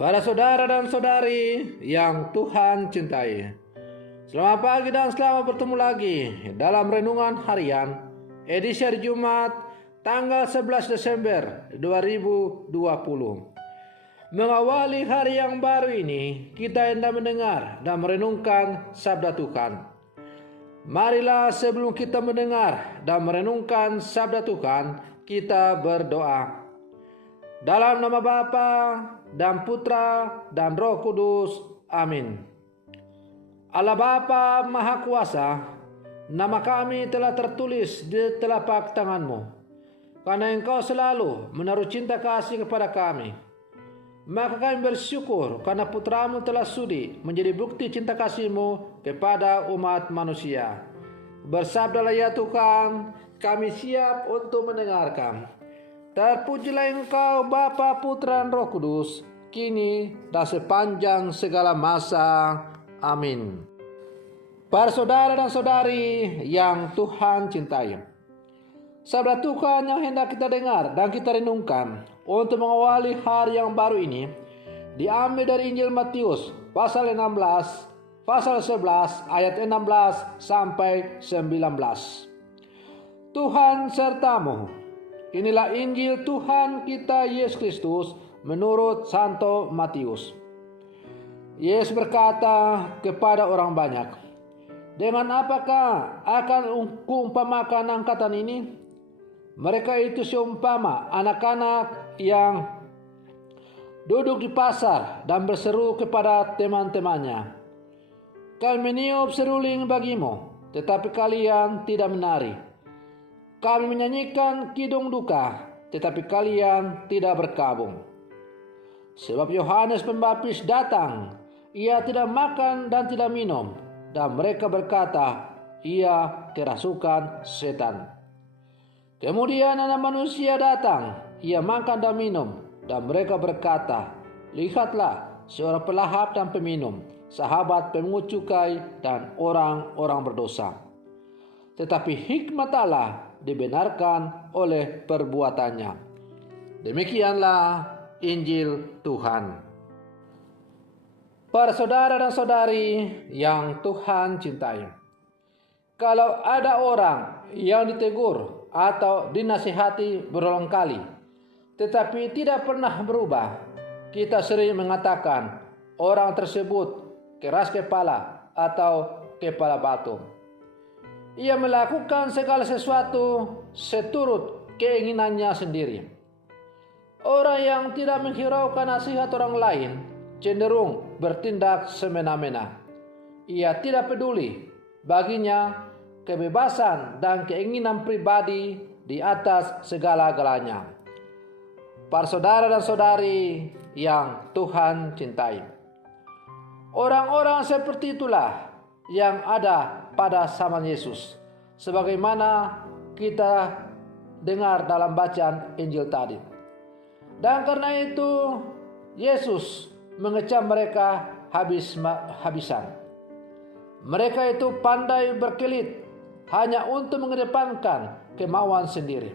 Para saudara dan saudari yang Tuhan cintai, selamat pagi dan selamat bertemu lagi dalam Renungan Harian edisi hari Jumat tanggal 11 Desember 2020. Mengawali hari yang baru ini, kita hendak mendengar dan merenungkan sabda Tuhan. Marilah sebelum kita mendengar dan merenungkan sabda Tuhan, kita berdoa. Dalam nama Bapa dan Putra dan Roh Kudus. Amin. Allah Bapa Maha Kuasa, nama kami telah tertulis di telapak tangan-Mu, karena Engkau selalu menaruh cinta kasih kepada kami. Maka kami bersyukur karena Putra-Mu telah sudi menjadi bukti cinta kasih-Mu kepada umat manusia. Bersabdalah ya Tuhan, kami siap untuk mendengarkan. Terpujilah Engkau Bapa, Putra, dan Roh Kudus, kini dan sepanjang segala masa. Amin. Para saudara dan saudari yang Tuhan cintai, sabda Tuhan yang hendak kita dengar dan kita renungkan untuk mengawali hari yang baru ini diambil dari Injil Matius pasal 11 ayat 16 sampai 19. Tuhan sertamu. Inilah Injil Tuhan kita Yesus Kristus menurut Santo Matius. Yesus berkata kepada orang banyak, "Dengan apakah akan kuumpamakan angkatan ini? Mereka itu seumpama anak-anak yang duduk di pasar dan berseru kepada teman-temannya, 'Kami meniup seruling bagimu, tetapi kalian tidak menari. Kami menyanyikan kidung duka, tetapi kalian tidak berkabung.' Sebab Yohanes Pembaptis datang, ia tidak makan dan tidak minum, dan mereka berkata, ia kerasukan setan. Kemudian Anak Manusia datang, ia makan dan minum, dan mereka berkata, lihatlah seorang pelahap dan peminum, sahabat pemungut cukai dan orang-orang berdosa. Tetapi hikmat Allah dibenarkan oleh perbuatannya." Demikianlah Injil Tuhan. Para saudara dan saudari yang Tuhan cintai, kalau ada orang yang ditegur atau dinasihati berulang kali tetapi tidak pernah berubah, kita sering mengatakan orang tersebut keras kepala atau kepala batu. Ia melakukan segala sesuatu seturut keinginannya sendiri. Orang yang tidak menghiraukan nasihat orang lain cenderung bertindak semena-mena. Ia tidak peduli, baginya kebebasan dan keinginan pribadi di atas segala-galanya. Para saudara dan saudari yang Tuhan cintai, orang-orang seperti itulah yang ada pada zaman Yesus, sebagaimana kita dengar dalam bacaan Injil tadi. Dan karena itu Yesus mengecam mereka habis-habisan. Mereka itu pandai berkelit hanya untuk mengedepankan kemauan sendiri.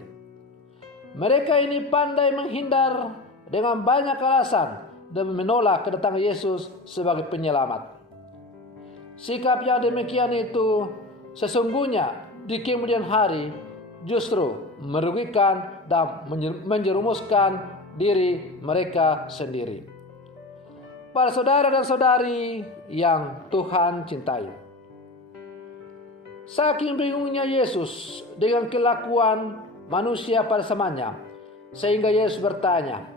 Mereka ini pandai menghindar dengan banyak alasan dan menolak kedatangan Yesus sebagai penyelamat. Sikap yang demikian itu sesungguhnya di kemudian hari justru merugikan dan menjerumuskan diri mereka sendiri. Para saudara dan saudari yang Tuhan cintai, saking bingungnya Yesus dengan kelakuan manusia pada zamannya, sehingga Yesus bertanya,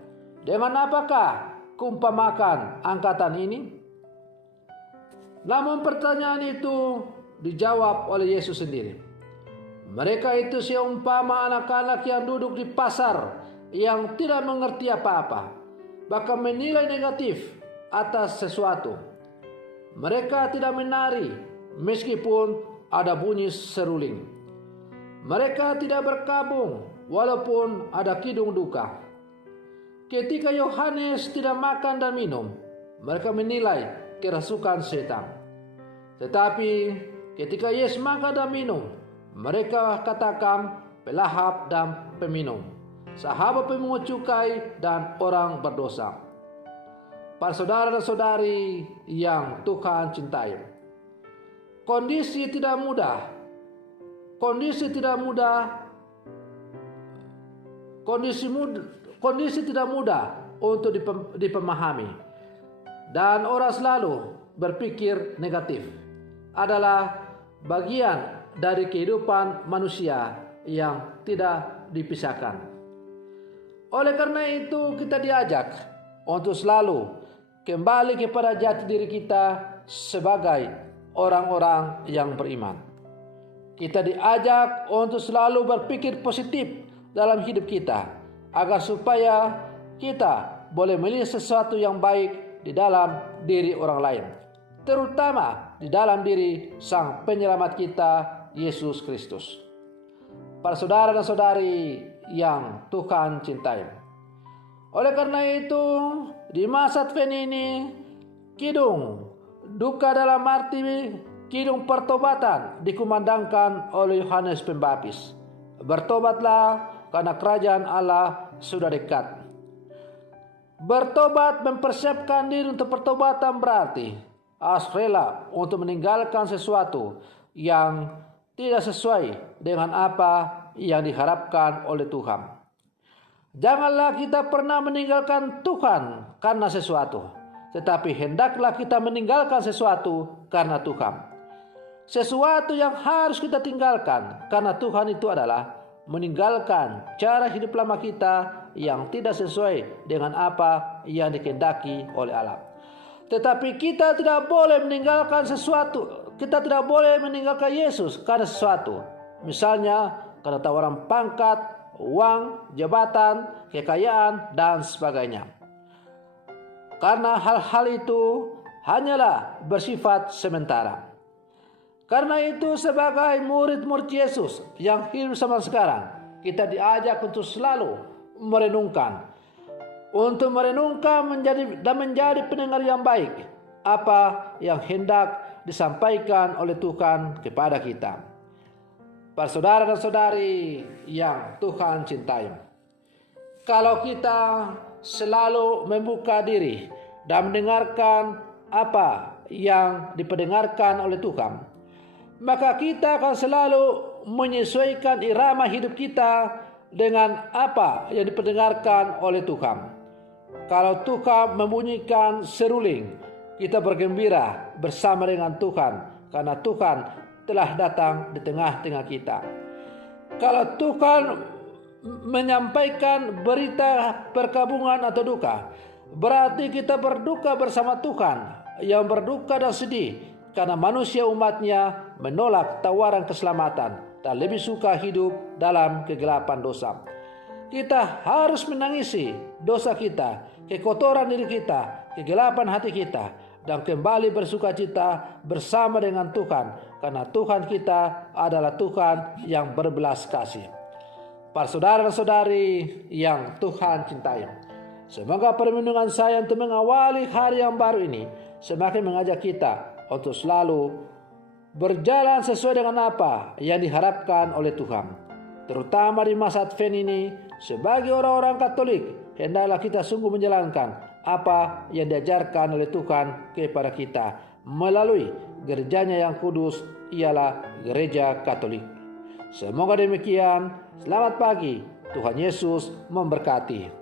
"Dengan apakah kuumpamakan angkatan ini?" Namun pertanyaan itu dijawab oleh Yesus sendiri. Mereka itu seumpama anak-anak yang duduk di pasar yang tidak mengerti apa-apa, bahkan menilai negatif atas sesuatu. Mereka tidak menari meskipun ada bunyi seruling. Mereka tidak berkabung walaupun ada kidung duka. Ketika Yohanes tidak makan dan minum, mereka menilai kerasukan setan. Tetapi ketika Yesus makan dan minum, mereka katakan pelahap dan peminum, sahabat pemungut cukai dan orang berdosa. Para saudara dan saudari yang Tuhan cintai, kondisi tidak mudah untuk dipahami, dan orang selalu berpikir negatif adalah bagian dari kehidupan manusia yang tidak dipisahkan. Oleh karena itu kita diajak untuk selalu kembali kepada jati diri kita sebagai orang-orang yang beriman. Kita diajak untuk selalu berpikir positif dalam hidup kita, agar supaya kita boleh melihat sesuatu yang baik di dalam diri orang lain, terutama di dalam diri Sang Penyelamat kita, Yesus Kristus. Para saudara dan saudari yang Tuhan cintai, oleh karena itu di masa Advent ini, kidung duka dalam arti kidung pertobatan dikumandangkan oleh Yohanes Pembaptis. Bertobatlah karena kerajaan Allah sudah dekat. Bertobat mempersiapkan diri untuk pertobatan berarti harus rela untuk meninggalkan sesuatu yang tidak sesuai dengan apa yang diharapkan oleh Tuhan. Janganlah kita pernah meninggalkan Tuhan karena sesuatu, tetapi hendaklah kita meninggalkan sesuatu karena Tuhan. Sesuatu yang harus kita tinggalkan karena Tuhan itu adalah meninggalkan cara hidup lama kita yang tidak sesuai dengan apa yang dikehendaki oleh Allah. Tetapi kita tidak boleh meninggalkan sesuatu, kita tidak boleh meninggalkan Yesus karena sesuatu. Misalnya karena tawaran pangkat, uang, jabatan, kekayaan, dan sebagainya. Karena hal-hal itu hanyalah bersifat sementara. Karena itu sebagai murid-murid Yesus yang hidup zaman sekarang, kita diajak untuk selalu merenungkan. Untuk merenungkan menjadi pendengar yang baik apa yang hendak disampaikan oleh Tuhan kepada kita. Para saudara dan saudari yang Tuhan cintai, kalau kita selalu membuka diri dan mendengarkan apa yang diperdengarkan oleh Tuhan, maka kita akan selalu menyesuaikan irama hidup kita dengan apa yang diperdengarkan oleh Tuhan. Kalau Tuhan membunyikan seruling, kita bergembira bersama dengan Tuhan, karena Tuhan telah datang di tengah-tengah kita. Kalau Tuhan menyampaikan berita perkabungan atau duka, berarti kita berduka bersama Tuhan yang berduka dan sedih karena manusia umatnya menolak tawaran keselamatan dan lebih suka hidup dalam kegelapan dosa. Kita harus menangisi dosa kita, kekotoran diri kita, kegelapan hati kita, dan kembali bersukacita bersama dengan Tuhan, karena Tuhan kita adalah Tuhan yang berbelas kasih. Para saudara dan saudari yang Tuhan cintai, semoga perlindungan saya untuk mengawali hari yang baru ini semakin mengajak kita untuk selalu berjalan sesuai dengan apa yang diharapkan oleh Tuhan. Terutama di masa Advent ini, sebagai orang-orang Katolik, hendaklah kita sungguh menjalankan apa yang diajarkan oleh Tuhan kepada kita melalui gerejanya yang kudus, ialah gereja Katolik. Semoga demikian. Selamat pagi. Tuhan Yesus memberkati.